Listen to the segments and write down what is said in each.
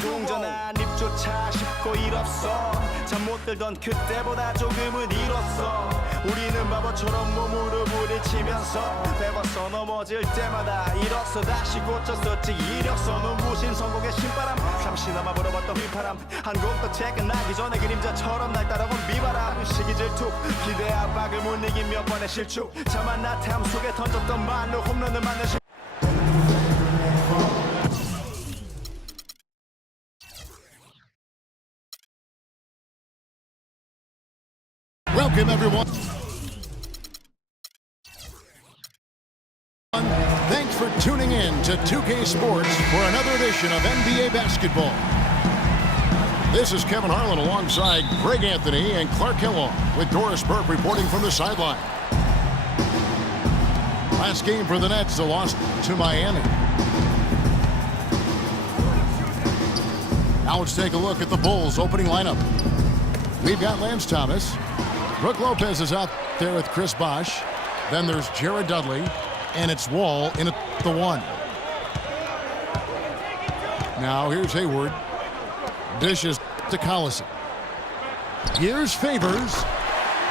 동전한 입조차 쉽고 일 없어 잠 못 들던 그때보다 조금은 일었어 우리는 바보처럼 몸으로 부딪히면서 배웠어 넘어질 때마다 일었어 다시 고쳤었지 이력서 눈부신 성공의 신바람 잠시나마 불어봤던 휘파람 한 곡도 퇴근하기 전에 그림자처럼 날 따라온 비바람 시기 질투 기대 압박을 못 이긴 몇 번의 실축 자만 나태함 속에 던졌던 말로 홈런을 맞는 Welcome, everyone. Thanks for tuning in to 2K Sports for another edition of NBA basketball. This is Kevin Harlan alongside Greg Anthony and Clark Kellogg with Doris Burke reporting from the sideline. Last game for the Nets, a loss to Miami. Now let's take a look at the Bulls' opening lineup. We've got Lance Thomas. Brook Lopez is out there with Chris Bosh. Then there's Jared Dudley. And it's Wall in at the 1. Now here's Hayward. Dishes to Collison. Here's Favors.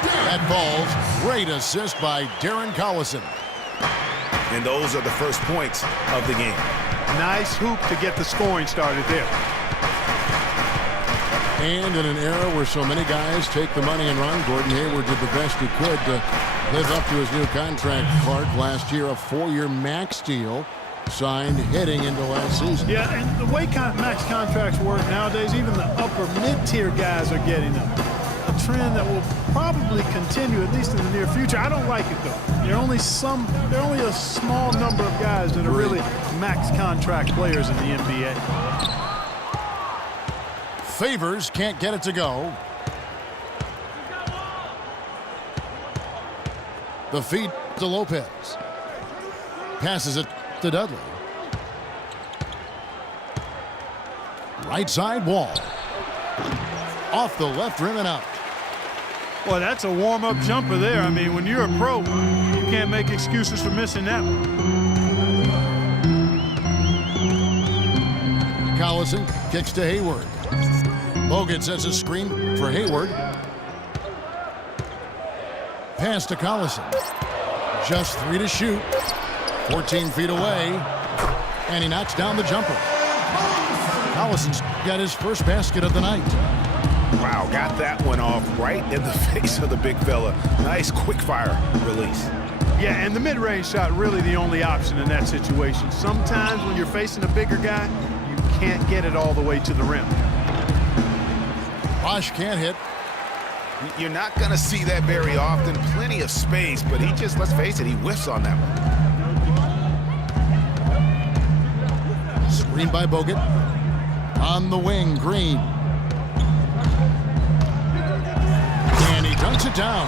That falls. Great assist by Darren Collison. And those are the first points of the game. Nice hoop to get the scoring started there. And in an era where so many guys take the money and run, Gordon Hayward did the best he could to live up to his new contract. Clark last year, a 4-year max deal signed heading into last season. Yeah, and the way max contracts work nowadays, even the upper mid-tier guys are getting them. A trend that will probably continue, at least in the near future. I don't like it, though. There are only a small number of guys that are really max contract players in the NBA. Favors can't get it to go. The feed to Lopez. Passes it to Dudley. Right side Wall. Off the left rim and out. Well, that's a warm-up jumper there. I mean, when you're a pro, you can't make excuses for missing that one. Collison kicks to Hayward. Bogut sets a screen for Hayward. Pass to Collison. Just 3 to shoot. 14 feet away. And he knocks down the jumper. Collison's got his first basket of the night. Wow, got that one off right in the face of the big fella. Nice quick fire release. Yeah, and the mid-range shot really the only option in that situation. Sometimes when you're facing a bigger guy, you can't get it all the way to the rim. Bosh can't hit. You're not going to see that very often. Plenty of space, but he just, let's face it, he whiffs on that one. Screen by Bogut. On the wing, Green. And he dunks it down.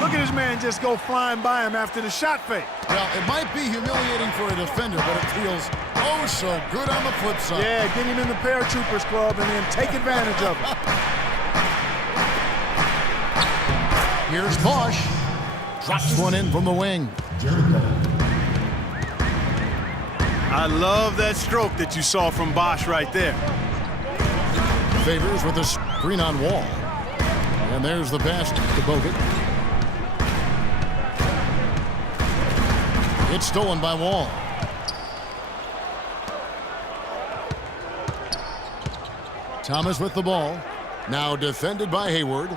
Look at this man just go flying by him after the shot fake. Well, it might be humiliating for a defender, but it feels oh so good on the flip side. Yeah, get him in the paratroopers club and then take advantage of it. Here's Bosh. Drops one in from the wing. I love that stroke that you saw from Bosh right there. Favors with a screen on Wall. And there's the pass to Bogut. It's stolen by Wall. Thomas with the ball. Now defended by Hayward.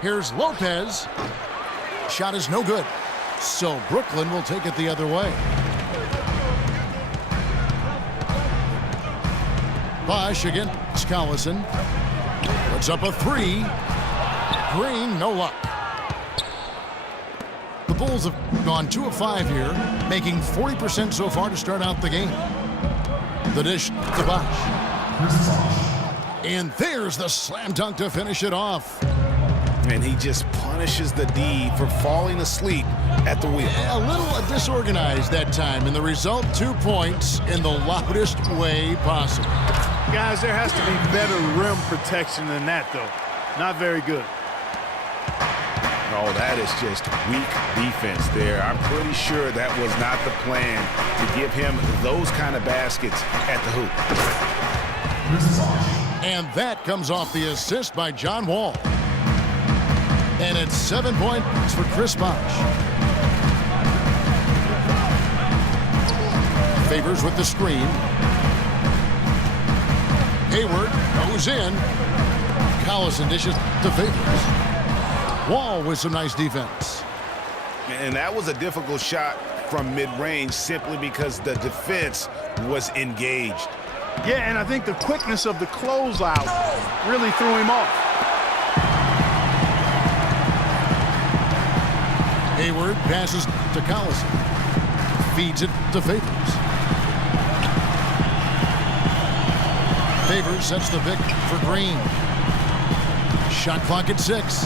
Here's Lopez. Shot is no good. So Brooklyn will take it the other way. Bosh against Collison. Puts up a 3. Green, no luck. The Bulls have gone 2 of 5 here, making 40% so far to start out the game. The dish to Bosh. And there's the slam dunk to finish it off. And he just punishes the D for falling asleep at the wheel. A little disorganized that time, and the result 2 points in the loudest way possible. Guys, there has to be better rim protection than that, though. Not very good. Oh, that is just weak defense there. I'm pretty sure that was not the plan to give him those kind of baskets at the hoop. And that comes off the assist by John Wall. And it's 7 points for Chris Bosh. Favors with the screen. Hayward goes in. Collison dishes to Favors. Wall with some nice defense. And that was a difficult shot from mid-range simply because the defense was engaged. Yeah, and I think the quickness of the closeout really threw him off. Hayward passes to Collison. Feeds it to Favors. Favors sets the pick for Green. Shot clock at 6.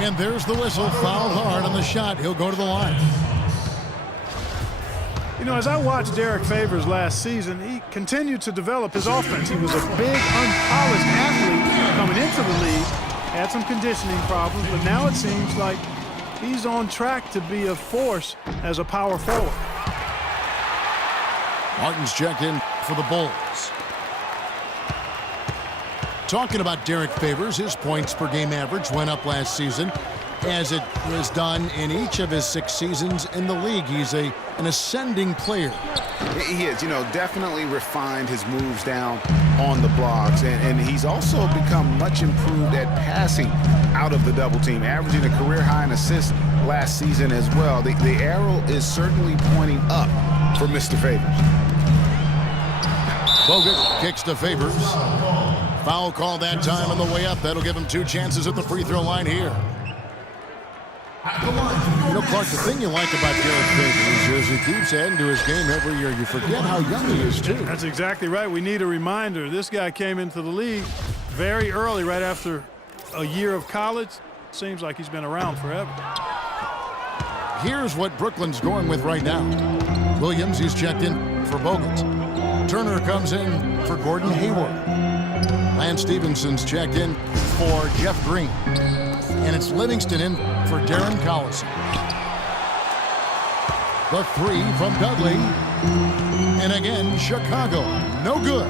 And there's the whistle. Fouled hard on the shot. He'll go to the line. You know, as I watched Derek Favors last season, he continued to develop his offense. He was a big, unpolished athlete coming into the league. Had some conditioning problems, but now it seems like he's on track to be a force as a power forward. Martin's checked in for the Bulls. Talking about Derek Favors, his points per game average went up last season, as it was done in each of his 6 seasons in the league. He's an ascending player. He is, you know, definitely refined his moves down on the blocks, and he's also become much improved at passing out of the double team, averaging a career high in assists last season as well. The arrow is certainly pointing up for Mr. Favors. Bogut kicks to Favors. Foul call that time on the way up. That'll give him 2 chances at the free throw line here. You know, Clark, the thing you like about Derek Favors is he keeps adding to his game every year. You forget how young he is, too. That's exactly right. We need a reminder. This guy came into the league very early, right after a year of college. Seems like he's been around forever. Here's what Brooklyn's going with right now. Williams, he's checked in for Bogut. Turner comes in for Gordon Hayward. Lance Stevenson's checked in for Jeff Green. And it's Livingston in for Darren Collison. The 3 from Dudley. And again, Chicago. No good.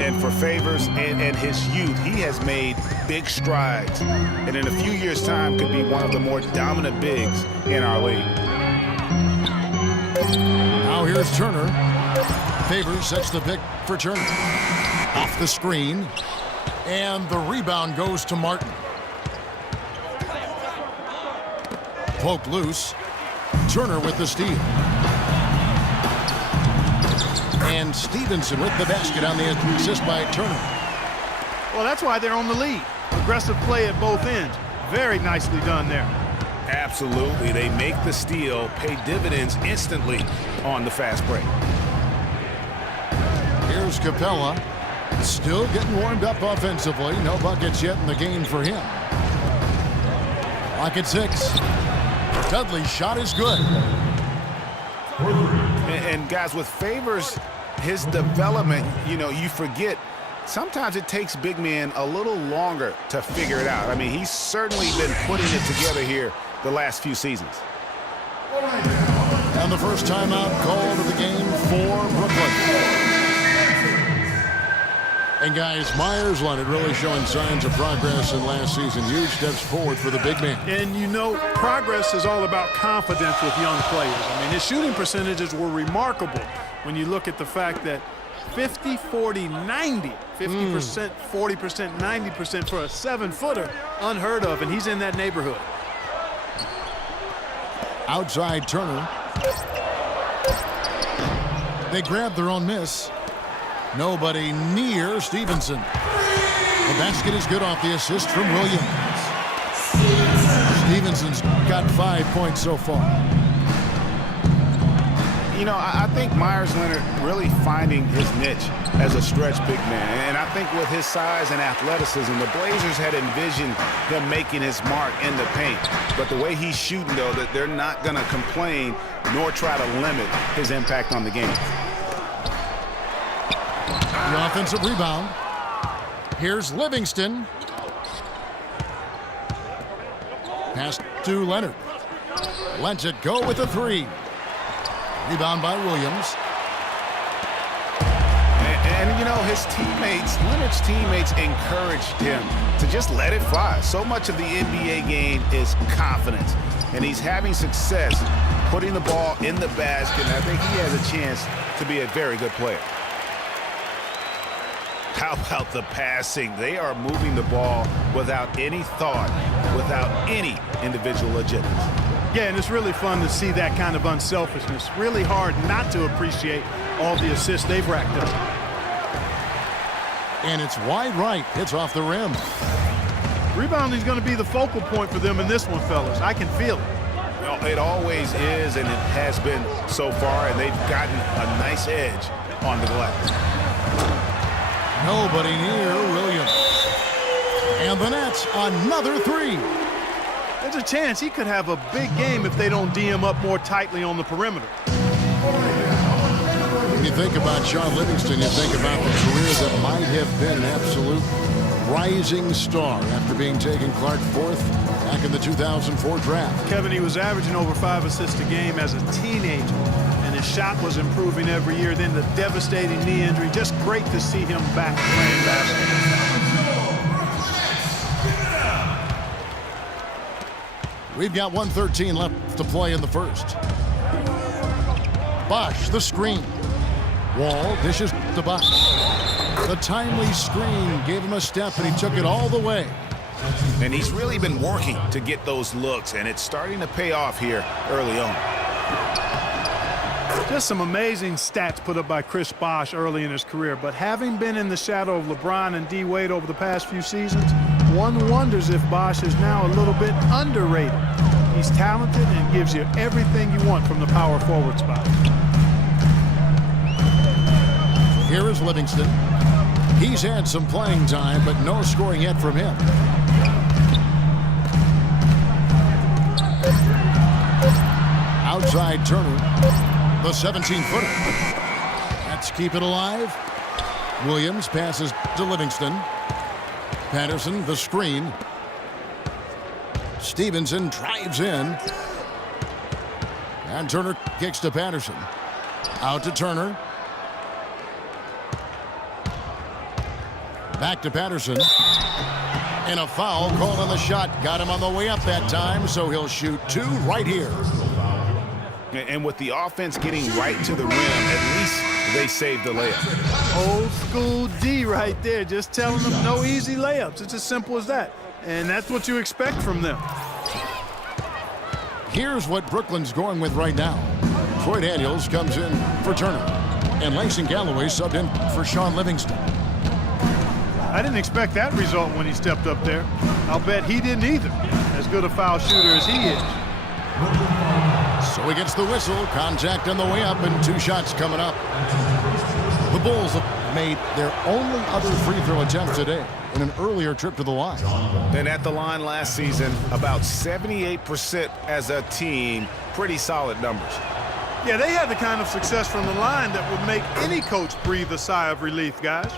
And for Favors and his youth, he has made big strides. And in a few years' time, could be one of the more dominant bigs in our league. Now here's Turner. Favors sets the pick for Turner. Off the screen. And the rebound goes to Martin. Poke loose. Turner with the steal. And Stevenson with the basket on the assist by Turner. Well, that's why they're on the lead. Aggressive play at both ends. Very nicely done there. Absolutely. They make the steal, pay dividends instantly on the fast break. Here's Capella. Still getting warmed up offensively. No buckets yet in the game for him. Lock at 6. Dudley's shot is good. And guys, with Favors, his development, you know, you forget, sometimes it takes big men a little longer to figure it out. I mean, he's certainly been putting it together here the last few seasons. And the first timeout called of the game for Brooklyn. And guys, Myers Leonard really showing signs of progress in last season. Huge steps forward for the big man. And you know, progress is all about confidence with young players. I mean, his shooting percentages were remarkable when you look at the fact that 50, 40, 90, 50%, 40%, 90% for a 7-footer, unheard of, and he's in that neighborhood. Outside Turner. They grab their own miss. Nobody near Stevenson. The basket is good off the assist from Williams. Stevenson's got 5 points so far. You know, I think Myers Leonard really finding his niche as a stretch big man. And I think with his size and athleticism, the Blazers had envisioned him making his mark in the paint. But the way he's shooting, though, that they're not going to complain nor try to limit his impact on the game. The offensive rebound. Here's Livingston. Pass to Leonard. Lets it go with a three. Rebound by Williams. And you know, Leonard's teammates encouraged him to just let it fly. So much of the NBA game is confidence, and he's having success putting the ball in the basket, and I think he has a chance to be a very good player. How about the passing? They are moving the ball without any thought, without any individual agendas. Yeah, and it's really fun to see that kind of unselfishness. Really hard not to appreciate all the assists they've racked up. And it's wide right. It's off the rim. Rebounding is going to be the focal point for them in this one, fellas. I can feel it. Well, it always is, and it has been so far, and they've gotten a nice edge on the glass. Nobody near Williams. And the Nets, another three. There's a chance he could have a big game if they don't D him up more tightly on the perimeter. When you think about Shaun Livingston, you think about the career that might have been an absolute rising star after being taken Clark fourth back in the 2004 draft. Kevin, he was averaging over 5 assists a game as a teenager, and his shot was improving every year. Then the devastating knee injury. Just great to see him back playing basketball. We've got 1:13 left to play in the first. Bosh, the screen. Wall dishes to Bosh. The timely screen gave him a step, and he took it all the way. And he's really been working to get those looks, and it's starting to pay off here early on. Just some amazing stats put up by Chris Bosh early in his career, but having been in the shadow of LeBron and D. Wade over the past few seasons, one wonders if Bosh is now a little bit underrated. He's talented and gives you everything you want from the power forward spot. Here is Livingston. He's had some playing time, but no scoring yet from him. Outside Turner, the 17-footer. Let's keep it alive. Williams passes to Livingston. Patterson, the screen. Stevenson drives in. And Turner kicks to Patterson. Out to Turner. Back to Patterson. And a foul called on the shot. Got him on the way up that time, so he'll shoot two right here. And with the offense getting right to the rim, at least they saved the layup. Old school D right there, just telling them no easy layups. It's as simple as that. And that's what you expect from them. Here's what Brooklyn's going with right now. Troy Daniels comes in for Turner. And Langston Galloway subbed in for Shaun Livingston. I didn't expect that result when he stepped up there. I'll bet he didn't either. As good a foul shooter as he is. So he gets the whistle, contact on the way up, and two shots coming up. The Bulls have made their only other free throw attempt today in an earlier trip to the line. And at the line last season, about 78% as a team. Pretty solid numbers. Yeah, they had the kind of success from the line that would make any coach breathe a sigh of relief, guys.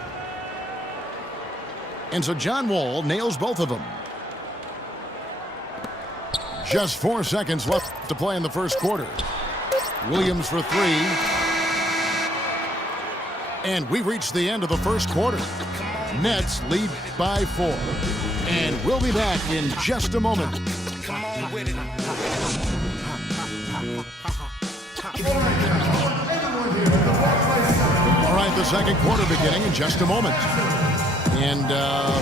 And so John Wall nails both of them. Just 4 seconds left to play in the first quarter. Williams for three. And we reached the end of the first quarter. Nets lead by 4. And we'll be back in just a moment. All right, the second quarter beginning in just a moment. And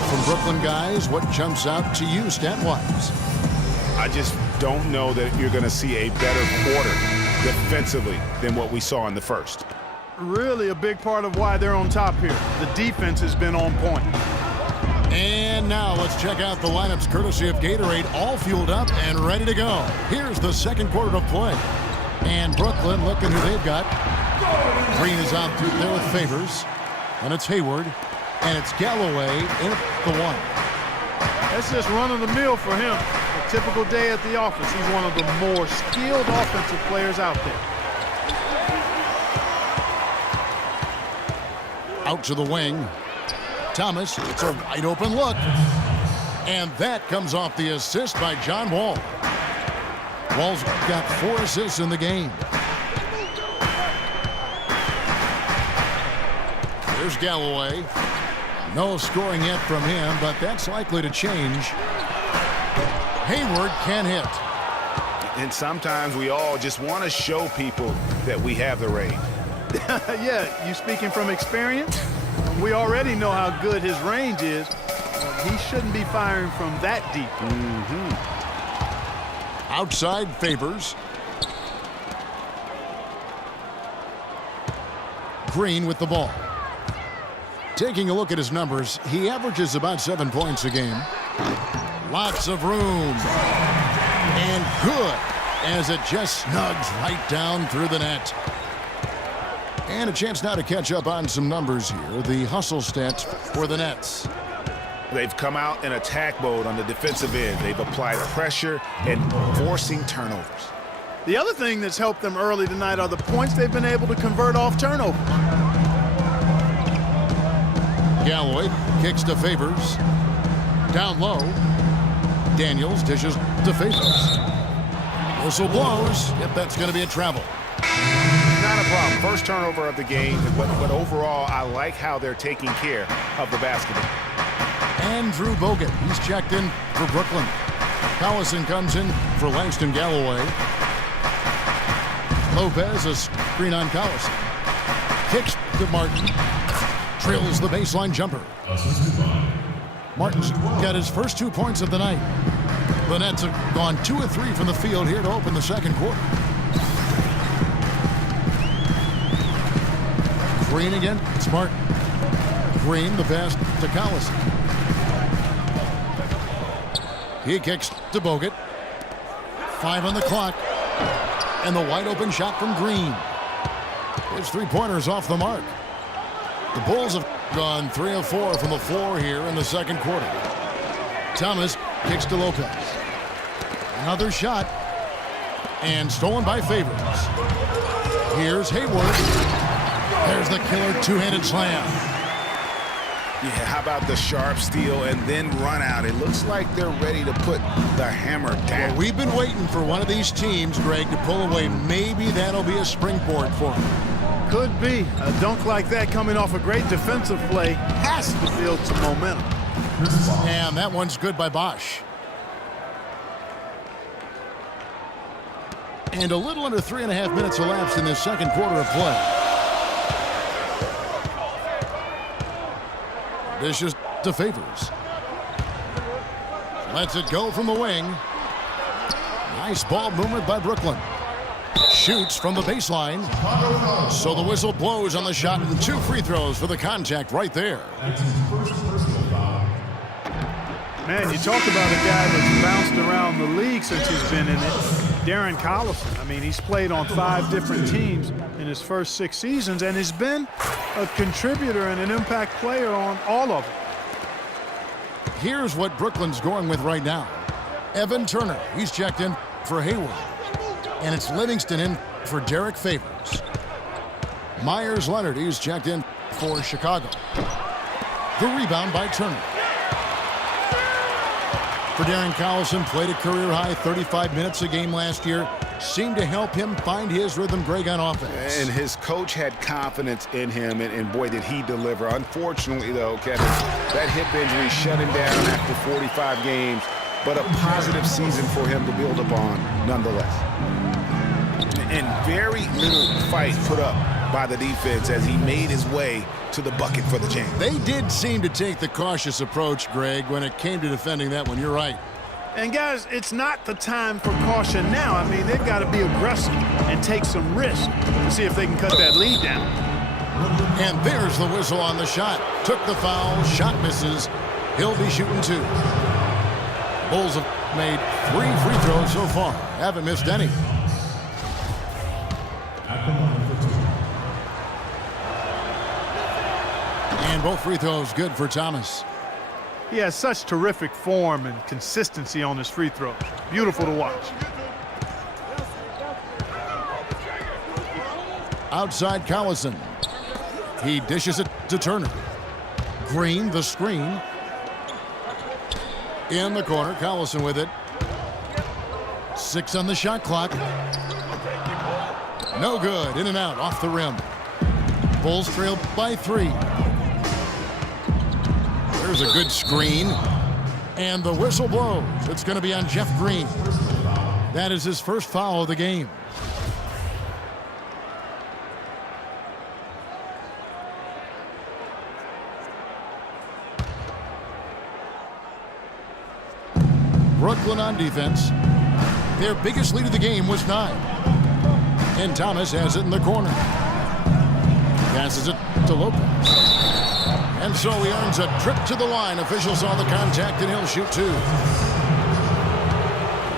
from Brooklyn, guys, what jumps out to you stat-wise? I just don't know that you're going to see a better quarter defensively than what we saw in the first. Really a big part of why they're on top here. The defense has been on point. And now let's check out the lineups courtesy of Gatorade, all fueled up and ready to go. Here's the second quarter of play. And Brooklyn looking who they've got. Green is out through there with Favors. And it's Hayward. And it's Galloway in at the 1. That's just run-of-the-mill for him. A typical day at the office. He's one of the more skilled offensive players out there. Out to the wing. Thomas, it's a wide open look. And that comes off the assist by John Wall. Wall's got 4 assists in the game. Here's Galloway. No scoring yet from him, but that's likely to change. Hayward can hit. And sometimes we all just want to show people that we have the range. Yeah, you speaking from experience? We already know how good his range is. He shouldn't be firing from that deep. Outside Favors. Green with the ball. Taking a look at his numbers, he averages about 7 points a game. Lots of room. And good, as it just snugs right down through the net. And a chance now to catch up on some numbers here. The hustle stats for the Nets. They've come out in attack mode on the defensive end. They've applied pressure and forcing turnovers. The other thing that's helped them early tonight are the points they've been able to convert off turnovers. Galloway kicks to Favors. Down low. Daniels dishes to Favors. Whistle blows. Yep, that's going to be a travel. Not a problem. First turnover of the game, but overall, I like how they're taking care of the basketball. Andrew Bogut, he's checked in for Brooklyn. Collison comes in for Langston Galloway. Lopez, a screen on Collison. Kicks to Martin. Trails the baseline jumper. Martin's got his first 2 points of the night. The Nets have gone 2 of 3 from the field here to open the second quarter. Green again, Smart. Green, the pass to Collison. He kicks to Bogut. 5 on the clock. And the wide open shot from Green. His 3-pointers off the mark. The Bulls have gone 3 of 4 from the floor here in the second quarter. Thomas kicks to Lopez. Another shot. And stolen by Favors. Here's Hayward. There's the killer 2-handed slam. Yeah, how about the sharp steal and then run out? It looks like they're ready to put the hammer down. Well, we've been waiting for one of these teams, Greg, to pull away. Maybe that'll be a springboard for them. Could be. A dunk like that coming off a great defensive play has to build some momentum. And that one's good by Bosch. And a little under 3.5 minutes elapsed in this second quarter of play. Dishes to Favors. Lets it go from the wing. Nice ball movement by Brooklyn. Shoots from the baseline. So the whistle blows on the shot and 2 free throws for the contact right there. Man, you talk about a guy that's bounced around the league since he's been in it. Darren Collison. I mean, he's played on 5 different teams in his first 6 seasons and has been a contributor and an impact player on all of them. Here's what Brooklyn's going with right now. Evan Turner, he's checked in for Hayward. And it's Livingston in for Derek Favors. Myers Leonard, he's checked in for Chicago. The rebound by Turner. For Darren Collison, played a career-high 35 minutes a game last year. Seemed to help him find his rhythm, Greg, on offense. And his coach had confidence in him, and boy, did he deliver. Unfortunately, though, Kevin, that hip injury shut him down after 45 games, but a positive season for him to build upon nonetheless. And very little fight put up by the defense as he made his way to the bucket for the jam. They did seem to take the cautious approach, Greg, when it came to defending that one. You're right. And guys, it's not the time for caution now. I mean, they've got to be aggressive and take some risk to see if they can cut that lead down. And there's the whistle on the shot. Took the foul, shot misses. He'll be shooting 2. Bulls have made 3 free throws so far. Haven't missed any. And both free throws good for Thomas. He has such terrific form and consistency on his free throws. Beautiful to watch. Outside Collison. He dishes it to Turner. Green, the screen. In the corner, Collison with it. 6 on the shot clock. No good. In and out, off the rim. Bulls trail by 3. There's a good screen. And the whistle blows. It's going to be on Jeff Green. That is his first foul of the game. Brooklyn on defense. Their biggest lead of the game was 9. And Thomas has it in the corner. Passes it to Lopez. And so he earns a trip to the line. Officials saw the contact and he'll shoot 2.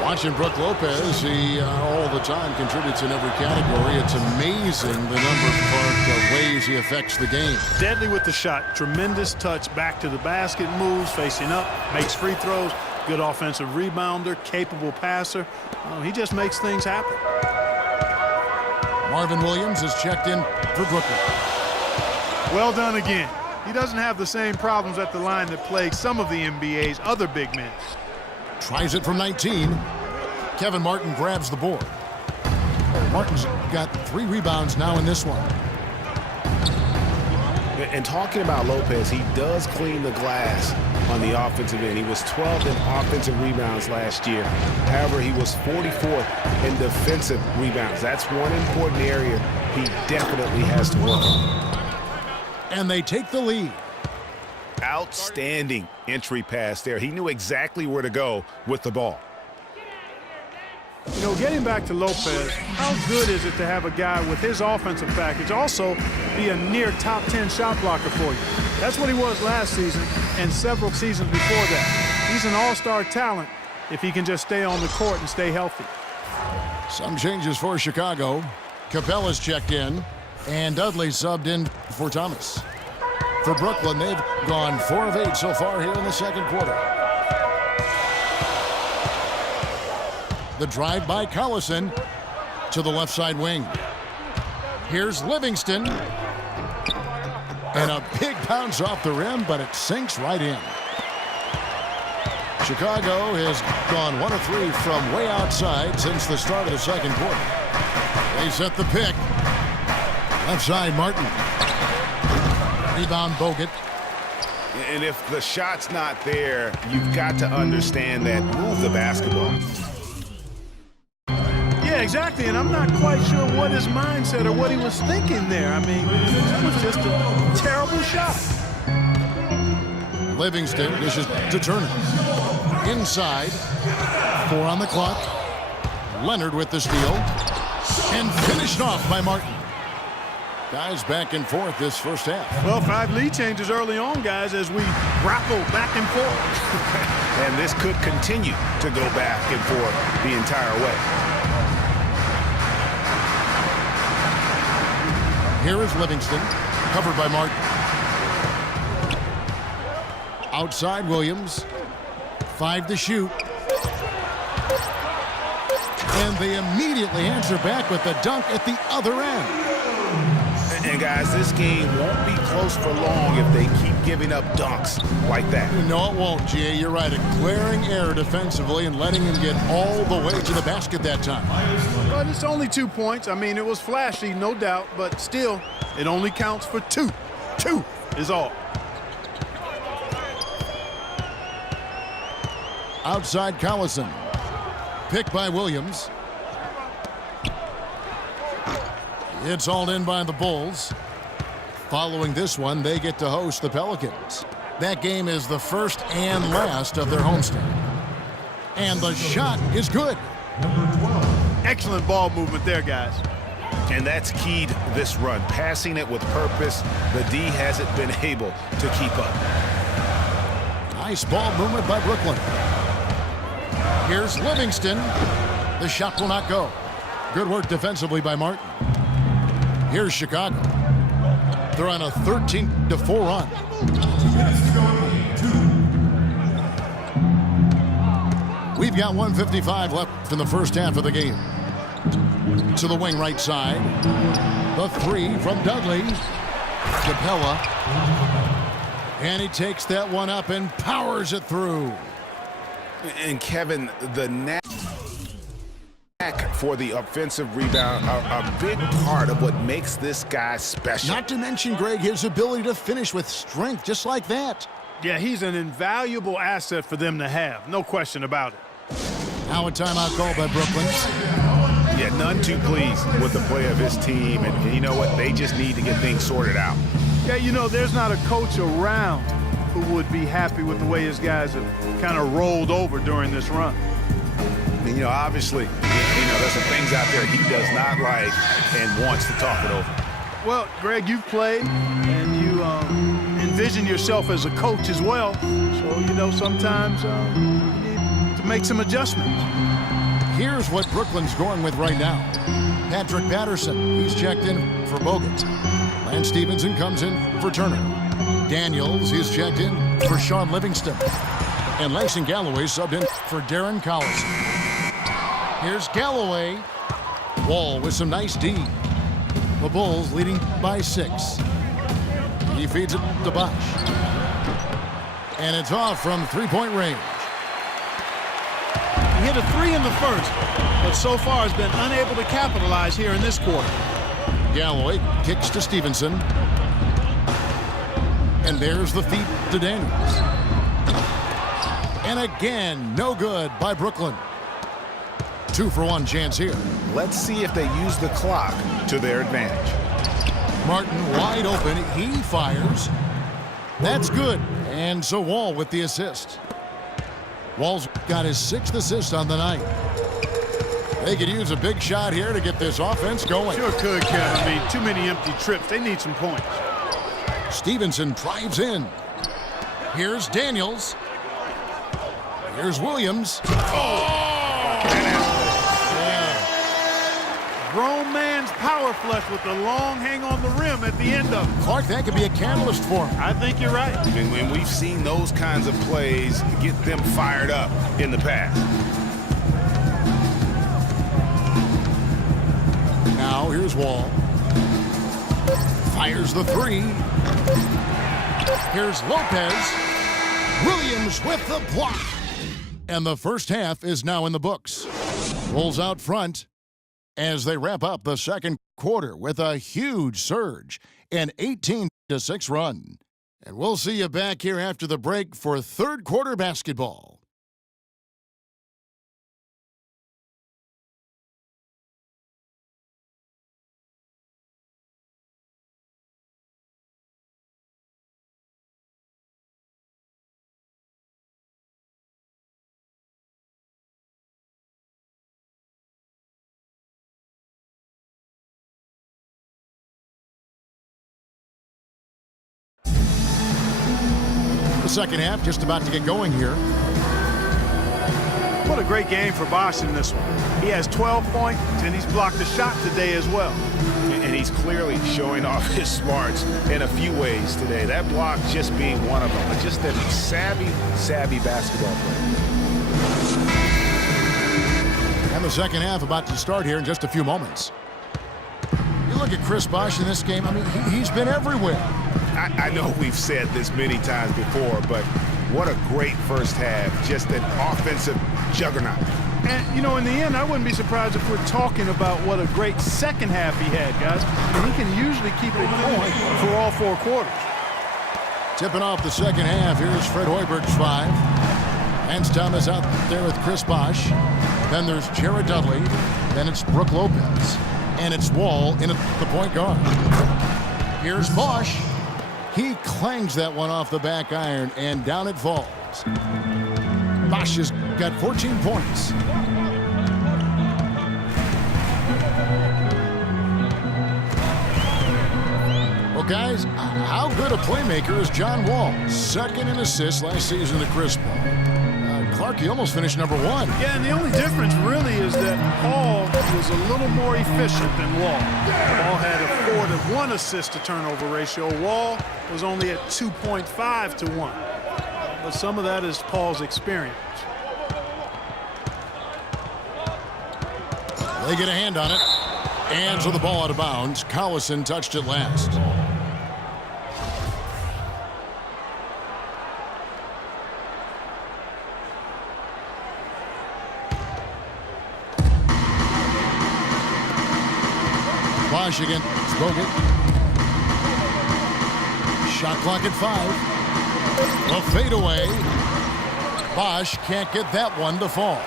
Watching Brook Lopez, he all the time contributes in every category. It's amazing the number of ways he affects the game. Deadly with the shot. Tremendous touch. Back to the basket. Moves. Facing up. Makes free throws. Good offensive rebounder. Capable passer. He just makes things happen. Marvin Williams is checked in for Brooklyn. Well done again. He doesn't have the same problems at the line that plague some of the NBA's other big men. Tries it from 19. Kevin Martin grabs the board. Martin's got 3 rebounds now in this one. And talking about Lopez, he does clean the glass on the offensive end. He was 12th in offensive rebounds last year. However, he was 44th in defensive rebounds. That's one important area he definitely has to work on. And they take the lead. Outstanding entry pass there. He knew exactly where to go with the ball. You know, getting back to Lopez, how good is it to have a guy with his offensive package also be a near top 10 shot blocker for you? That's what he was last season and several seasons before that. He's an all-star talent if he can just stay on the court and stay healthy. Some changes for Chicago. Capella's checked in, and Dudley subbed in for Thomas. For Brooklyn, they've gone 4 of 8 so far here in the second quarter. The drive by Collison to the left side wing. Here's Livingston. And a big bounce off the rim, but it sinks right in. Chicago has gone 1 of 3 from way outside since the start of the second quarter. They set the pick. Left side, Martin. Rebound, Bogut. And if the shot's not there, you've got to understand that. Move the basketball. Yeah, exactly, and I'm not quite sure what his mindset or what he was thinking there. I mean, it was just a terrible shot. Livingston dishes to Turner. Inside, 4 on the clock. Leonard with the steal. And finished off by Martin. Guys back and forth this first half. Well, 5 lead changes early on, guys, as we grapple back and forth. And this could continue to go back and forth the entire way. Here is Livingston, covered by Martin. Outside Williams, 5 to shoot. And they immediately answer back with the dunk at the other end. And guys, this game won't be close for long if they keep giving up dunks like that. No, it won't, G.A. You're right. A glaring error defensively and letting him get all the way to the basket that time. But it's only 2 points. I mean, it was flashy, no doubt, but still, it only counts for 2. 2 is all. Outside Collison. Picked by Williams. It's hauled in by the Bulls. Following this one, they get to host the Pelicans. That game is the first and last of their homestand. And the shot is good. Excellent ball movement there, guys. And that's keyed this run. Passing it with purpose. The D hasn't been able to keep up. Nice ball movement by Brooklyn. Here's Livingston. The shot will not go. Good work defensively by Martin. Here's Chicago. They're on a 13-4 run. We've got 1:55 left in the first half of the game. To the wing right side. The 3 from Dudley. Capella. And he takes that one up and powers it through. And Kevin, the knack for the offensive rebound are a big part of what makes this guy special. Not to mention, Greg, his ability to finish with strength just like that. Yeah, he's an invaluable asset for them to have. No question about it. Now a timeout call by Brooklyn. Yeah, none too pleased with the play of his team. And you know what? They just need to get things sorted out. Yeah, you know, there's not a coach around who would be happy with the way his guys have kind of rolled over during this run. And, you know, obviously, there's some things out there he does not like and wants to talk it over. Well, Greg, you've played, and you envision yourself as a coach as well. So, you know, sometimes you need to make some adjustments. Here's what Brooklyn's going with right now. Patrick Patterson, he's checked in for Bogut. Lance Stevenson comes in for Turner. Daniels, he's checked in for Sean Livingston. And Langston Galloway subbed in for Darren Collison. Here's Galloway. Wall with some nice D. The Bulls leading by 6. He feeds it to Bosch. And it's off from three-point range. He hit a 3 in the first, but so far has been unable to capitalize here in this quarter. Galloway kicks to Stevenson. And there's the feed to Daniels. And again, no good by Brooklyn. 2-for-1 chance here. Let's see if they use the clock to their advantage. Martin wide open. He fires. That's good. And so Wall with the assist. Wall's got his 6th assist on the night. They could use a big shot here to get this offense going. Sure could, Kevin. I mean, too many empty trips. They need some points. Stevenson drives in. Here's Daniels. Here's Williams. Grown man's power flush with the long hang on the rim at the end of it. Clark, that could be a catalyst for him. I think you're right. And we've seen those kinds of plays get them fired up in the past. Now here's Wall. Fires the 3. Here's Lopez. Williams with the block. And the first half is now in the books. Rolls out front as they wrap up the second quarter with a huge surge, an 18-6 run. And we'll see you back here after the break for third quarter basketball. Second half just about to get going here. What a great game for Bosch in this one. He has 12 points, and he's blocked a shot today as well. And he's clearly showing off his smarts in a few ways today. That block just being one of them. But just a savvy basketball player. And the second half about to start here in just a few moments. You look at Chris Bosch in this game, I mean, he's been everywhere. I know we've said this many times before, but what a great first half. Just an offensive juggernaut. And, you know, in the end, I wouldn't be surprised if we're talking about what a great second half he had, guys. And he can usually keep it going for all 4 quarters. Tipping off the second half, here's Fred Hoiberg's 5. Hans Thomas out there with Chris Bosch. Then there's Jared Dudley. Then it's Brook Lopez. And it's Wall in at the point guard. Here's Bosch. He clangs that one off the back iron, and down it falls. Bosch has got 14 points. Well, guys, how good a playmaker is John Wall? Second in assists last season to Chris Paul. Clark, he almost finished number 1. Yeah, and the only difference really is that Paul was a little more efficient than Wall. Paul had a 4-to-1 assist to turnover ratio. Wall was only at 2.5 to 1. But some of that is Paul's experience. They get a hand on it. And so the ball out of bounds. Collison touched it last. Bosch against Bogut. Shot clock at 5. A fadeaway. Bosch can't get that one to fall.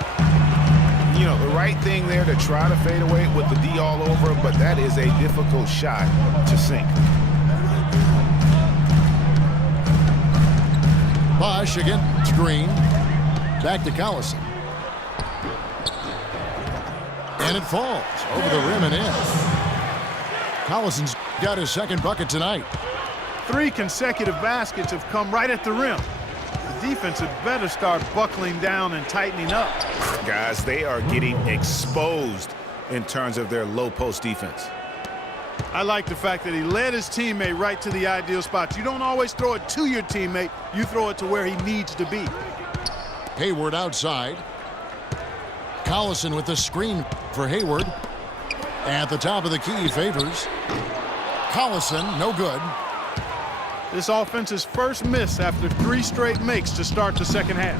You know, the right thing there to try to fade away with the D all over, but that is a difficult shot to sink. Bosch against Green. Back to Collison. And it falls over the rim and in. Collison's got his second bucket tonight. 3 consecutive baskets have come right at the rim. The defense had better start buckling down and tightening up. Guys, they are getting exposed in terms of their low post defense. I like the fact that he led his teammate right to the ideal spots. You don't always throw it to your teammate. You throw it to where he needs to be. Hayward outside. Collison with the screen for Hayward. At the top of the key, Favors. Collison, no good. This offense's first miss after 3 straight makes to start the second half.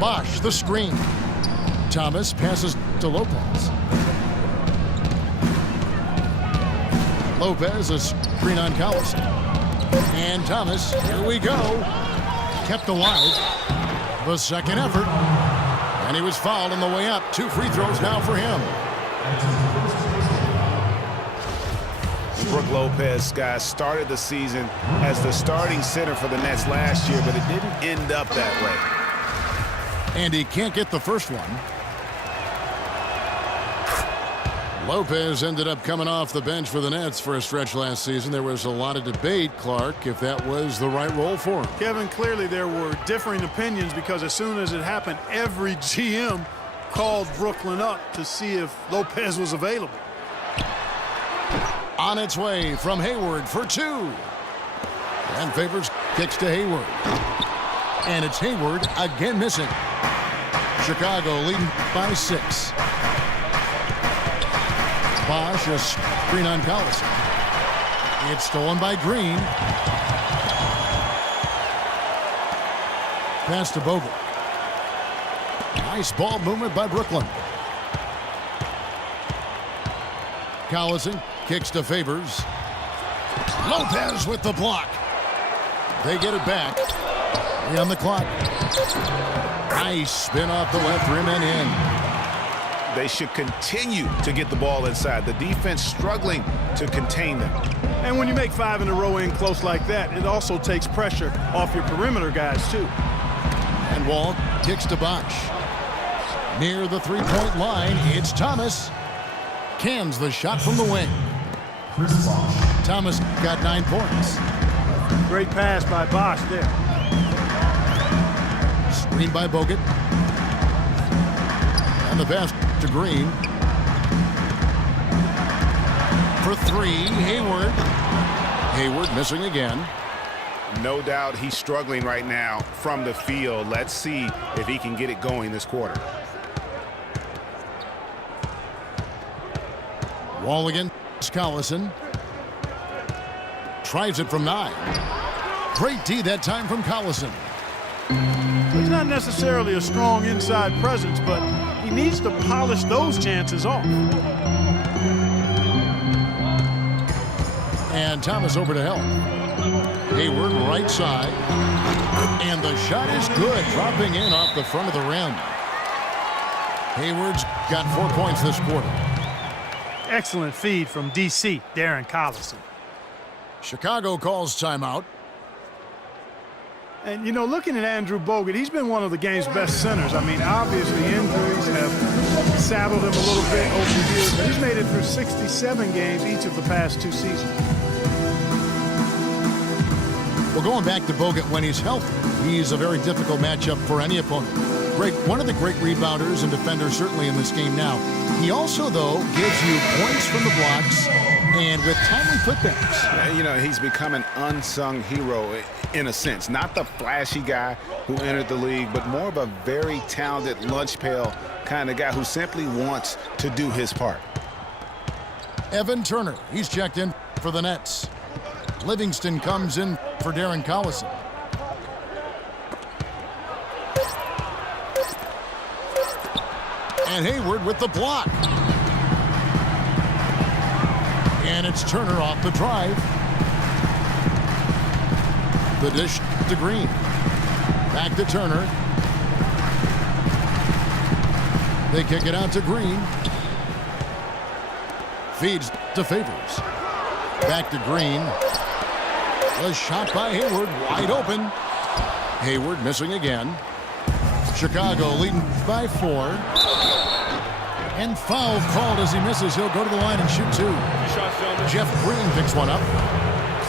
Bosch, the screen. Thomas passes to Lopez. Lopez, a screen on Collison. And Thomas, here we go. Kept alive. The second effort. And he was fouled on the way up. 2 free throws now for him. Brook Lopez, guys, started the season as the starting center for the Nets last year, but it didn't end up that way. And he can't get the first one. Lopez ended up coming off the bench for the Nets for a stretch last season. There was a lot of debate, Clark, if that was the right role for him. Kevin, clearly there were differing opinions because as soon as it happened, every GM called Brooklyn up to see if Lopez was available. On its way from Hayward for 2. And Favors kicks to Hayward. And it's Hayward again missing. Chicago leading by 6. Bosch, a screen on Collison. It's stolen by Green. Pass to Bogut. Nice ball movement by Brooklyn. Collison kicks to Favors. Lopez with the block. They get it back. 3 on the clock. Nice spin off the left rim and in. They should continue to get the ball inside. The defense struggling to contain them. And when you make 5 in a row in close like that, it also takes pressure off your perimeter guys, too. And Wall kicks to Bosch. Near the 3-point line, it's Thomas. Cans the shot from the wing. Thomas got 9 points. Great pass by Bosch there. Screen by Bogut. And the pass to Green. For 3, Hayward. Hayward missing again. No doubt he's struggling right now from the field. Let's see if he can get it going this quarter. Wall against Collison. Tries it from 9. Great D that time from Collison. He's not necessarily a strong inside presence, but he needs to polish those chances off. And Thomas over to help. Hayward right side. And the shot is good, dropping in off the front of the rim. Hayward's got 4 points this quarter. Excellent feed from DC, Darren Collison. Chicago calls timeout. And, you know, looking at Andrew Bogut, he's been one of the game's best centers. I mean, obviously injuries have saddled him a little bit over the years, but he's made it through 67 games each of the past 2 seasons. Well, going back to Bogut when he's healthy, he's a very difficult matchup for any opponent. One of the great rebounders and defenders certainly in this game now. He also, though, gives you points from the blocks and with timely putbacks. You know, he's become an unsung hero in a sense. Not the flashy guy who entered the league, but more of a very talented lunch pail kind of guy who simply wants to do his part. Evan Turner, he's checked in for the Nets. Livingston comes in for Darren Collison. And Hayward with the block. And it's Turner off the drive. The dish to Green. Back to Turner. They kick it out to Green. Feeds to Favors. Back to Green. A shot by Hayward, wide open. Hayward missing again. Chicago leading by 4. And foul called as he misses. He'll go to the line and shoot 2. Jeff Green picks one up.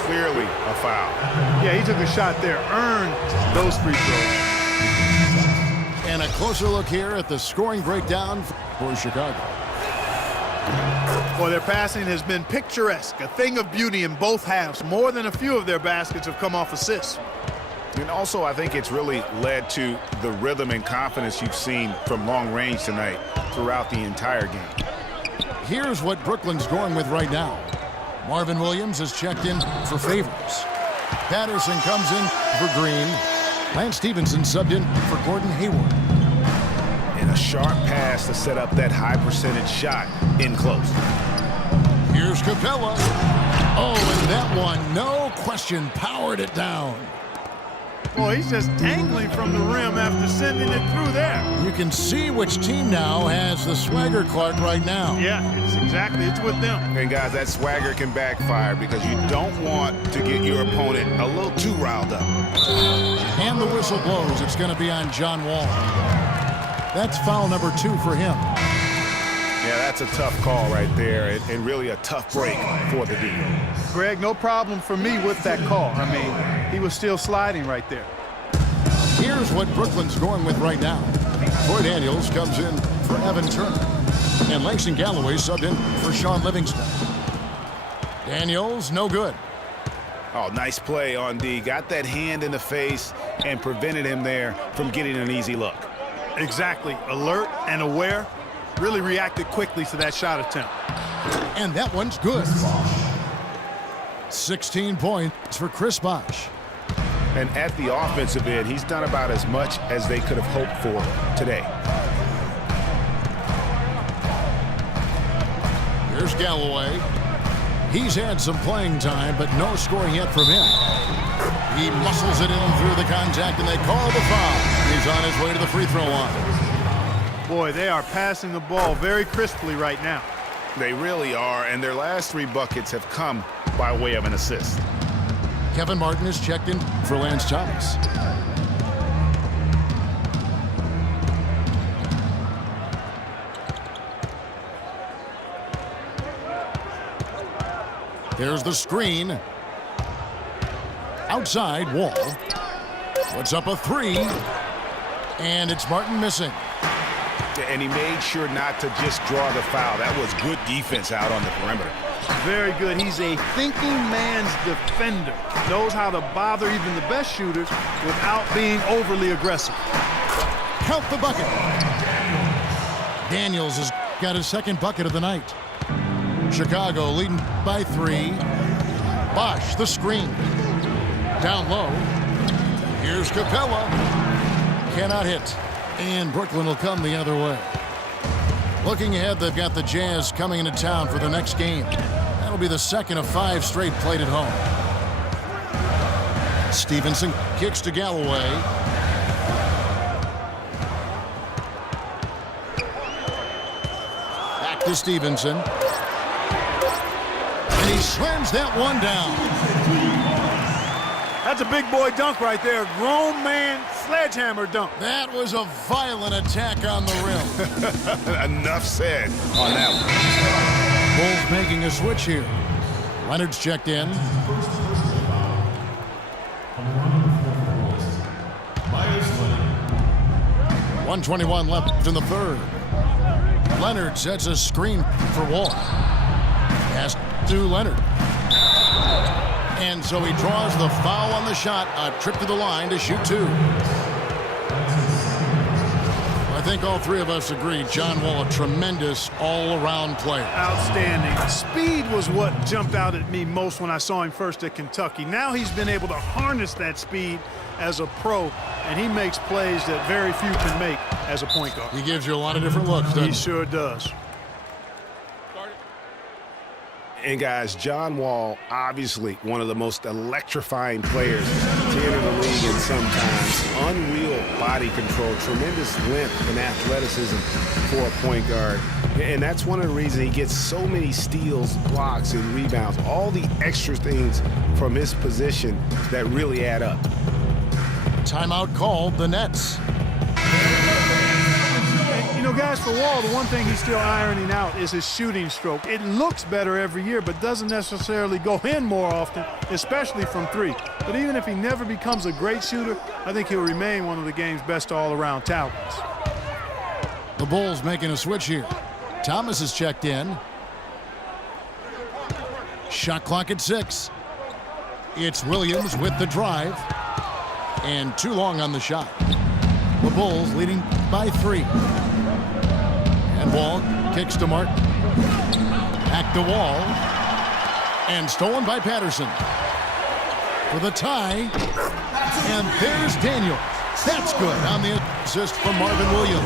Clearly a foul. Yeah, he took a shot there, earned those free throws. And a closer look here at the scoring breakdown for Chicago. Well, their passing has been picturesque, a thing of beauty in both halves. More than a few of their baskets have come off assists. And also, I think it's really led to the rhythm and confidence you've seen from long range tonight throughout the entire game. Here's what Brooklyn's going with right now. Marvin Williams has checked in for Favors. Patterson comes in for Green. Lance Stevenson subbed in for Gordon Hayward. And a sharp pass to set up that high percentage shot in close. Here's Capella. Oh, and that one, no question, powered it down. Boy, he's just dangling from the rim after sending it through there. You can see which team now has the swagger, Clark, right now. Yeah, it's with them. And guys, that swagger can backfire because you don't want to get your opponent a little too riled up. And the whistle blows. It's going to be on John Wall. That's foul number 2 for him. Yeah, that's a tough call right there, and really a tough break for the D. Greg, no problem for me with that call. I mean, he was still sliding right there. Here's what Brooklyn's going with right now. Troy Daniels comes in for Evan Turner. And Langston Galloway subbed in for Sean Livingston. Daniels, no good. Oh, nice play on D. Got that hand in the face and prevented him there from getting an easy look. Exactly. Alert and aware. Really reacted quickly to that shot attempt. And that one's good. 16 points for Chris Bosh. And at the offensive end, he's done about as much as they could have hoped for today. Here's Galloway. He's had some playing time, but no scoring yet from him. He muscles it in through the contact, and they call the foul. He's on his way to the free throw line. Boy, they are passing the ball very crisply right now. They really are, and their last 3 buckets have come by way of an assist. Kevin Martin is checked in for Lance Thomas. There's the screen. Outside, Wall. Puts up a 3. And it's Martin missing. And he made sure not to just draw the foul. That was good defense out on the perimeter. Very good. He's a thinking man's defender. Knows how to bother even the best shooters without being overly aggressive. Count the bucket. Daniels has got his 2nd bucket of the night. Chicago leading by 3. Bosh, the screen. Down low. Here's Capella. Cannot hit. And Brooklyn will come the other way. Looking ahead, they've got the Jazz coming into town for the next game. That'll be the 2nd of 5 straight played at home. Stevenson kicks to Galloway. Back to Stevenson. And he slams that one down. That's a big boy dunk right there. Grown man sledgehammer dunk. That was a violent attack on the rim. Enough said on that one. Bulls making a switch here. Leonard's checked in. 1:21 left in the 3rd. Leonard sets a screen for Wall. Pass to Leonard. And so he draws the foul on the shot. A trip to the line to shoot 2. But think all three of us agree John Wall a tremendous all-around player. Outstanding. Speed was what jumped out at me most when I saw him first at Kentucky. Now he's been able to harness that speed as a pro, and he makes plays that very few can make as a point guard. He gives you a lot of different looks, doesn't He sure does. And guys, John Wall, obviously one of the most electrifying players to enter the league in some times. Unreal body control, tremendous length and athleticism for a point guard. And that's one of the reasons he gets so many steals, blocks, and rebounds. All the extra things from his position that really add up. Timeout called, the Nets. You know, guys, for Wall, the one thing he's still ironing out is his shooting stroke. It looks better every year, but doesn't necessarily go in more often, especially from three. But even if he never becomes a great shooter, I think he'll remain one of the game's best all-around talents. The Bulls making a switch here. Thomas is checked in. Shot clock at 6. It's Williams with the drive. And too long on the shot. The Bulls leading by 3. And Wall kicks to Martin. Back to Wall. And stolen by Patterson. For the tie. And there's Daniels. That's good on the assist from Marvin Williams.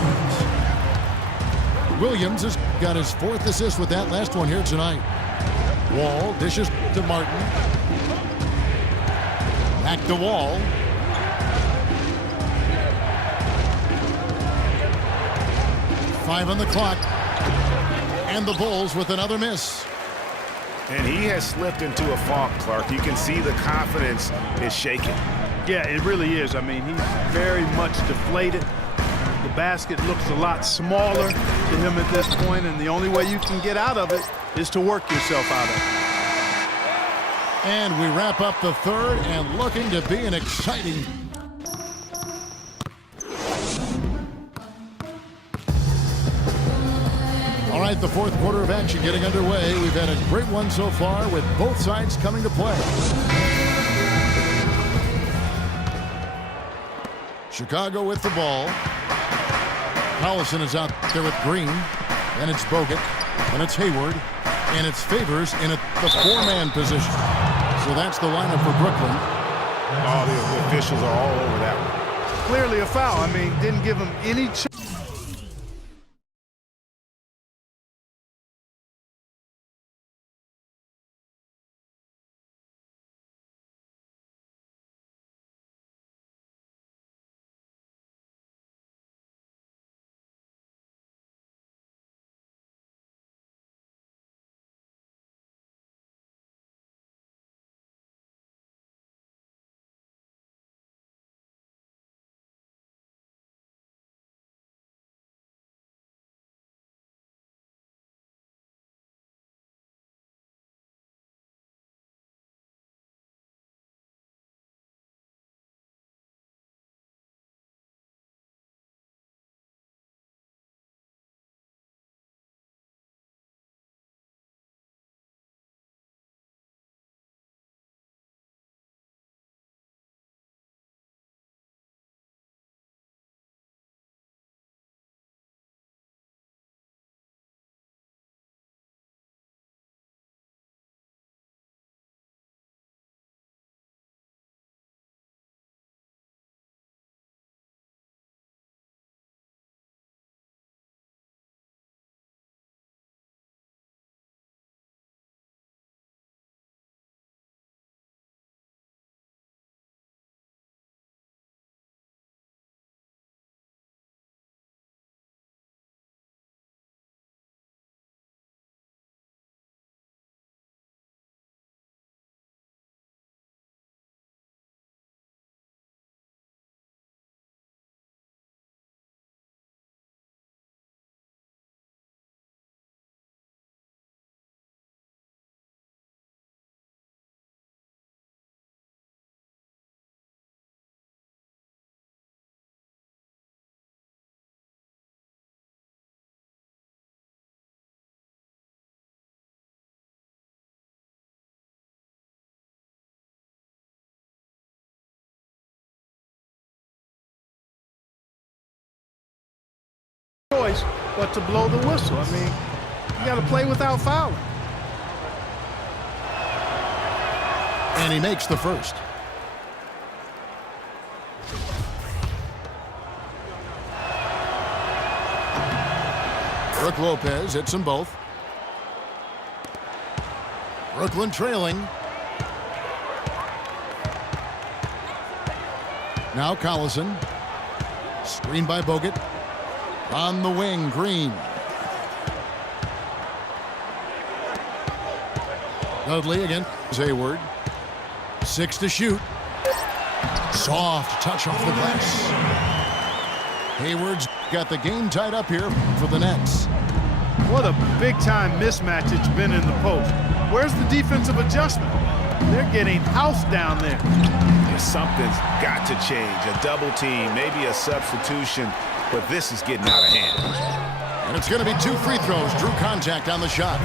Williams has got his 4th assist with that last one here tonight. Wall dishes to Martin. Back to Wall. Five on the clock. And the Bulls with another miss. And he has slipped into a funk, Clark. You can see the confidence is shaking. Yeah, it really is. I mean, he's very much deflated. The basket looks a lot smaller to him at this point, and the only way you can get out of it is to work yourself out of it. And we wrap up the third, and looking to be an exciting. All right, the fourth quarter of action getting underway. We've had a great one so far with both sides coming to play. Chicago with the ball. Collison is out there with Green. Then it's Bogut. Then it's Hayward. And it's Favors in the 4-man position. So that's the lineup for Brooklyn. Oh, the officials are all over that one. Clearly a foul. I mean, didn't give him any chance. but to blow the whistle. I mean, you got to play without fouling. And he makes the first. Brook Lopez hits them both. Brooklyn trailing. Now Collison. Screen by Bogut. On the wing, Green. Dudley again. Hayward. 6 to shoot. Soft touch off the glass. Hayward's got the game tied up here for the Nets. What a big-time mismatch it's been in the post. Where's the defensive adjustment? They're getting housed down there. Something's got to change. A double team, maybe a substitution, but this is getting out of hand. And it's going to be 2 free throws. Drew contact on the shot.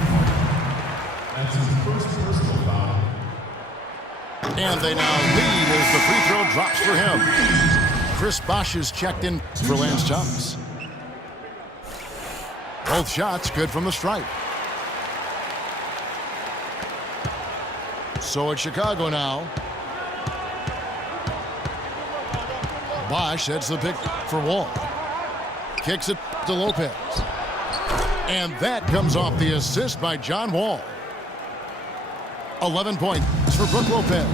And they now lead as the free throw drops for him. Chris Bosh is checked in for Lance Thomas. Both shots good from the stripe. So it's Chicago now. Bosh sets the pick for Wall. Kicks it to Lopez. And that comes off the assist by John Wall. 11 points for Brook Lopez.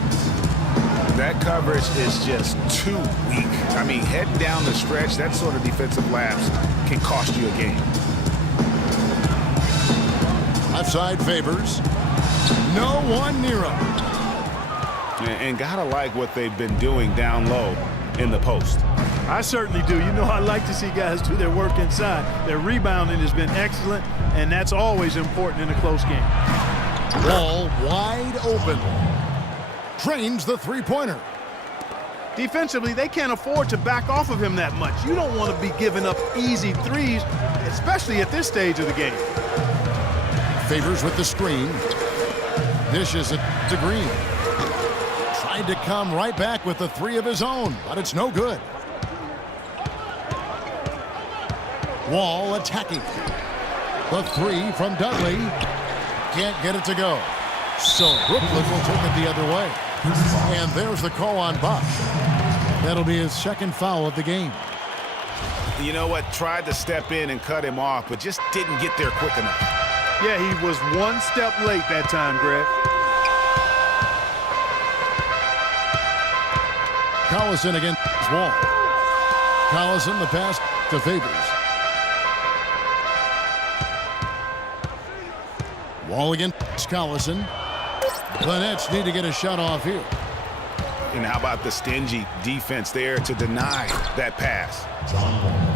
That coverage is just too weak. I mean, heading down the stretch, that sort of defensive lapse can cost you a game. Left side Favors. No one near him. And gotta like what they've been doing down low in the post. I certainly do. You know, I like to see guys do their work inside. Their rebounding has been excellent, and that's always important in a close game. Wall wide open. Drains the three-pointer. Defensively, they can't afford to back off of him that much. You don't want to be giving up easy threes, especially at this stage of the game. Favors with the screen. Dishes it to Green. Tried to come right back with the 3 of his own, but it's no good. Wall attacking. The 3 from Dudley. Can't get it to go. So Brooklyn will take it the other way. And there's the call on Bosh. That'll be his second foul of the game. You know what? Tried to step in and cut him off, but just didn't get there quick enough. Yeah, he was one step late that time, Greg. Collison against Wall. Collison the pass to Favors. Wall against Collison. The Nets need to get a shot off here. And how about the stingy defense there to deny that pass?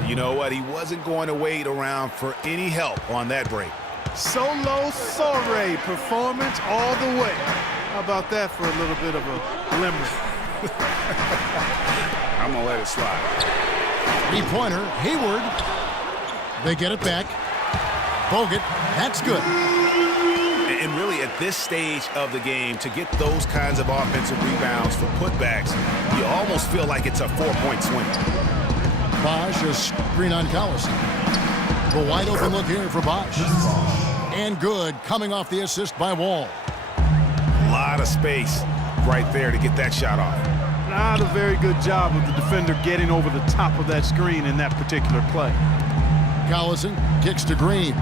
You know what? He wasn't going to wait around for any help on that break. Solo Sorey performance all the way. How about that for a little bit of a limerick? I'm going to let it slide. 3-pointer, Hayward. They get it back. Bogut, that's good. And really, at this stage of the game, to get those kinds of offensive rebounds for putbacks, you almost feel like it's a 4-point swing. Bosh, a screen on Collison. The wide open look here for Bosh. And good, coming off the assist by Wall. A lot of space right there to get that shot off. Not a very good job of the defender getting over the top of that screen in that particular play. Collison kicks to Green.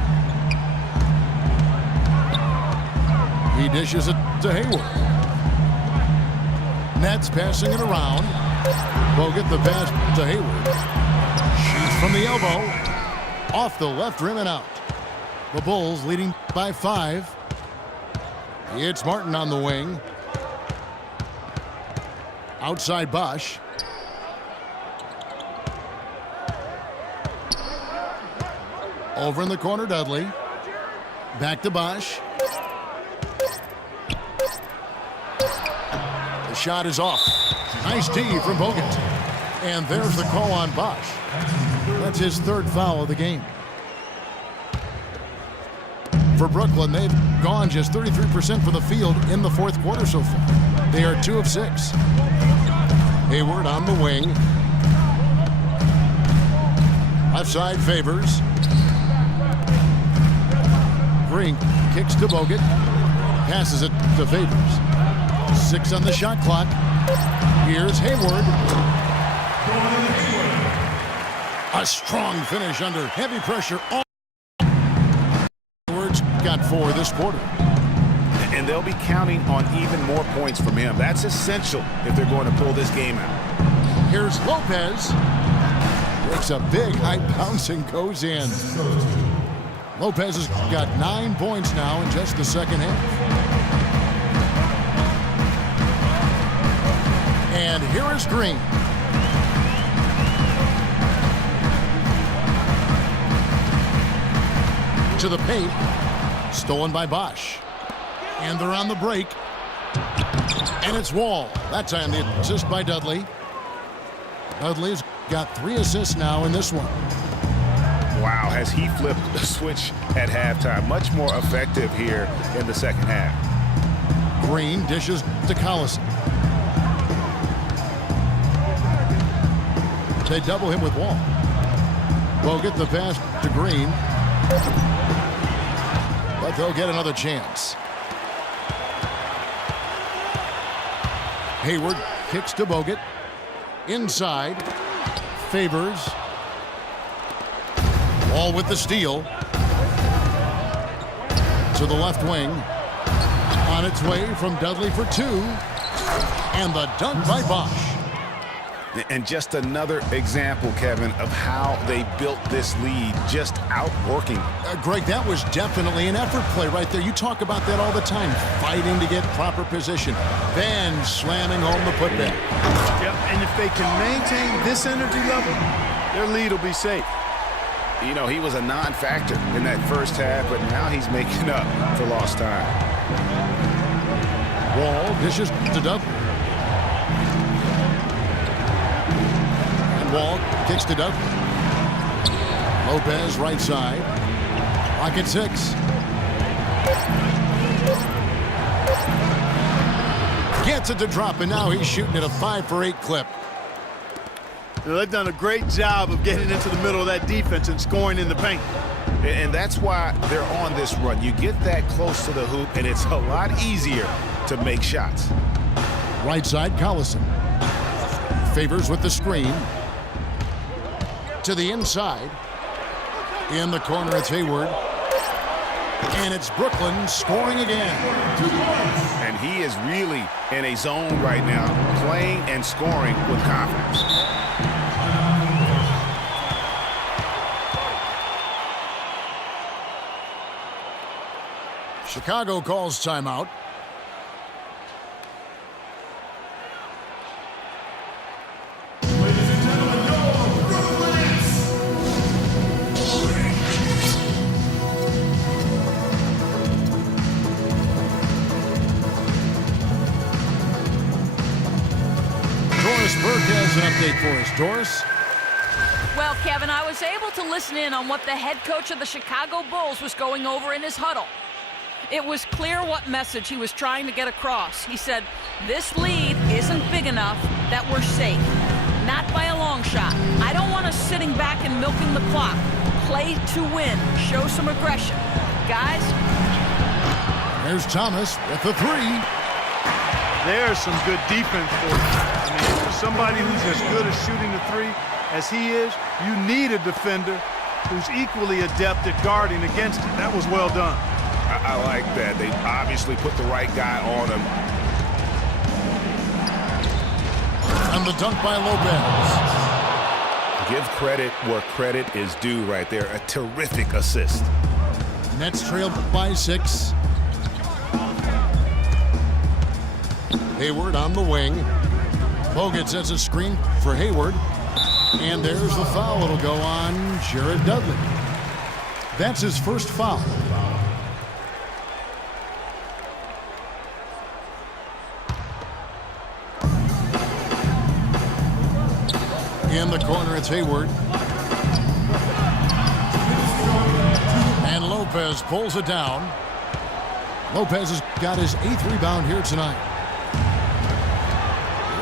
He dishes it to Hayward. Nets passing it around. Bogut the pass to Hayward. Shoots from the elbow. Off the left rim and out. The Bulls leading by 5. It's Martin on the wing. Outside Bosh. Over in the corner, Dudley. Back to Bosh. The shot is off. Nice D from Bogut. And there's the call on Bosh. That's his 3rd foul of the game. For Brooklyn, they've gone just 33% from the field in the 4th quarter so far. They are 2 of 6. Hayward on the wing. Left side Favors. kicks to Bogut. Passes it to Favors. 6 on the shot clock. Here's Hayward. A strong finish under heavy pressure. Hayward's got 4 this quarter. And they'll be counting on even more points from him. That's essential if they're going to pull this game out. Here's Lopez. Makes a big high bounce and goes in. Lopez has got 9 points now in just the second half. And here is Green. To the paint. Stolen by Bosch. And they're on the break. And it's Wall. That time the assist by Dudley. Dudley's got 3 assists now in this one. Wow, has he flipped the switch at halftime. Much more effective here in the second half. Green dishes to Collison. They double him with Wall. Bogut the pass to Green. But they'll get another chance. Hayward kicks to Bogut. Inside. Favors. Wall with the steal. To the left wing. On its way from Dudley for 2. And the dunk by Bosch. And just another example, Kevin, of how they built this lead, just outworking. Greg, that was definitely an effort play right there. You talk about that all the time, fighting to get proper position, then slamming home the putback. Yep, and if they can maintain this energy level, their lead will be safe. You know, he was a non-factor in that first half, but now he's making up for lost time. Wall dishes to Dudley. Wall kicks to Dudley. Lopez right side. Rocket 6. Gets it to drop, and now he's shooting at a 5 for 8 clip. They've done a great job of getting into the middle of that defense and scoring in the paint. And that's why they're on this run. You get that close to the hoop, and it's a lot easier to make shots. Right side, Collison. Favors with the screen. To the inside. In the corner, it's Hayward. And it's Brooklyn scoring again. And he is really in a zone right now, playing and scoring with confidence. Chicago calls timeout. Has an update for us. Doris? Well, Kevin, I was able to listen in on what the head coach of the Chicago Bulls was going over in his huddle. It was clear what message he was trying to get across. He said, this lead isn't big enough that we're safe. Not by a long shot. I don't want us sitting back and milking the clock. Play to win. Show some aggression. Guys? There's Thomas with the 3. There's some good defense for you. I mean, for somebody who's as good at shooting the 3 as he is, you need a defender who's equally adept at guarding against it. That was well done. I like that. They obviously put the right guy on him. And the dunk by Lopez. Give credit where credit is due right there. A terrific assist. Nets trail by 6. Hayward on the wing. Bogut sets a screen for Hayward. And there's the foul. It'll go on Jared Dudley. That's his first foul. In the corner, it's Hayward. And Lopez pulls it down. Lopez has got his 8th rebound here tonight.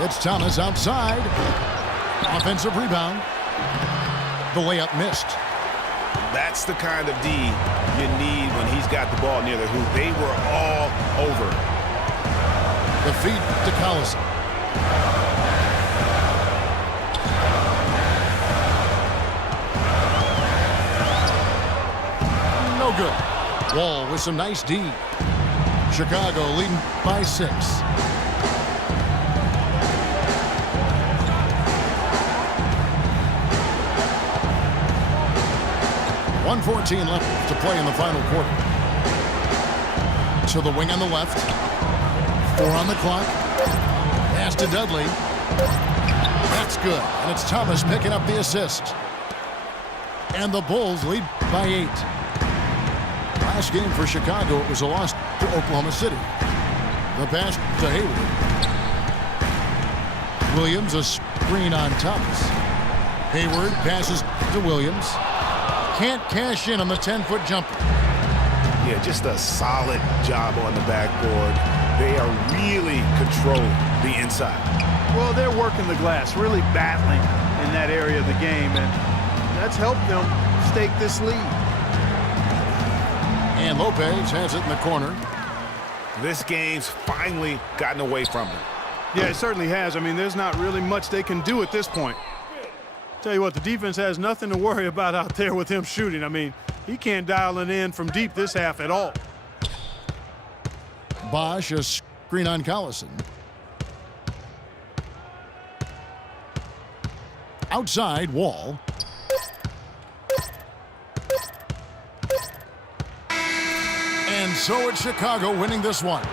It's Thomas outside. Offensive rebound. The layup missed. That's the kind of D you need when he's he's got the ball near the hoop. They were all over. The feed to Collison. No good. Wall with some nice D. Chicago leading by 6. .114 left to play in the final quarter. To the wing on the left. 4 on the clock. Pass to Dudley. That's good. And it's Thomas picking up the assist. And the Bulls lead by 8. Last game for Chicago, it was a loss to Oklahoma City. The pass to Hayward. Williams, a screen on Thomas. Hayward passes to Williams. Can't cash in on the 10-foot jumper. Yeah, just a solid job on the backboard. They are really controlling the inside. Well, they're working the glass, really battling in that area of the game, and that's helped them stake this lead. And Lopez has it in the corner. This game's finally gotten away from them. Yeah, it certainly has. I mean, there's not really much they can do at this point. Tell you what, the defense has nothing to worry about out there with him shooting. I mean, he can't dial it in from deep this half at all. Bosch, a screen on Collison. Outside, Wall. And so it's Chicago winning this one.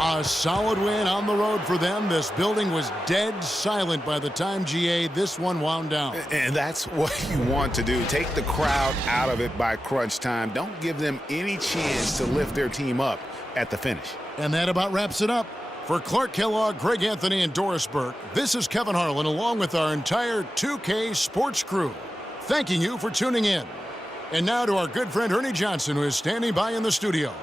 A solid win on the road for them. This building was dead silent by the time this one wound down. And that's what you want to do. Take the crowd out of it by crunch time. Don't give them any chance to lift their team up at the finish. And that about wraps it up. For Clark Kellogg, Greg Anthony, and Doris Burke, this is Kevin Harlan along with our entire 2K Sports crew, thanking you for tuning in. And now to our good friend Ernie Johnson, who is standing by in the studio.